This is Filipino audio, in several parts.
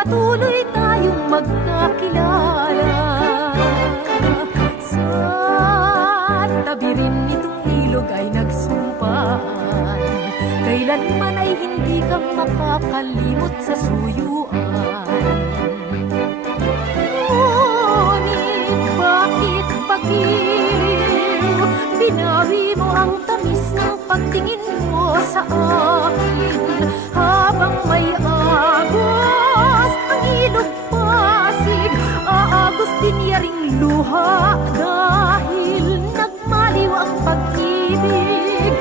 patuloy tayong magkakilala. Sa tabi rin nitong ilog ay nagsumpaan, kailanman ay hindi ka makakalimot sa suyuan. Ngunit bakit pagiliw, binawi mo ang tamis ng pagtingin mo sa akin, habang may agos ang ilog Pasig, aagos din yaring luha dahil nagmaliw ang pag-ibig.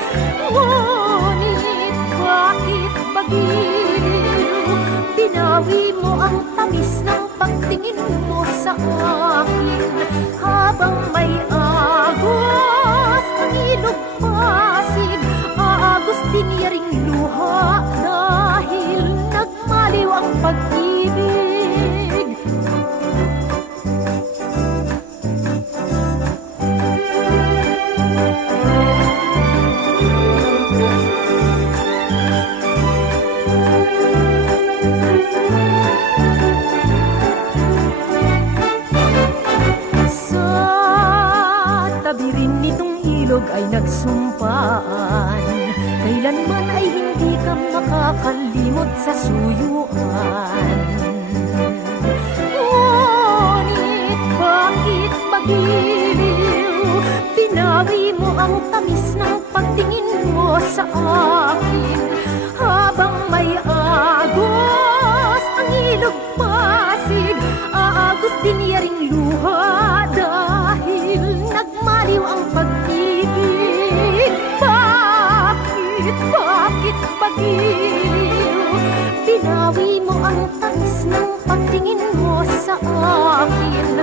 Ngunit bakit pagiliw, binawi mo ang tamis ng pagtingin mo sa akin, habang may agos ang ilog Pasig, aagos din yaring luha dahil nagmaliw ang pag-ibig. Tabi rin nitong ilog ay nagsumpaan, kailanman ay hindi ka makakalimot sa suyuan. Ngunit bakit magiliw, binawi mo ang tamis ng pagtingin mo sa akin, habang may agos ang ilog Pasig, aagos din yaring luha dahil nagmaliw ang pag-ibig. Bakit pagiliw, binawi mo ang tamis ng pagtingin mo sa akin,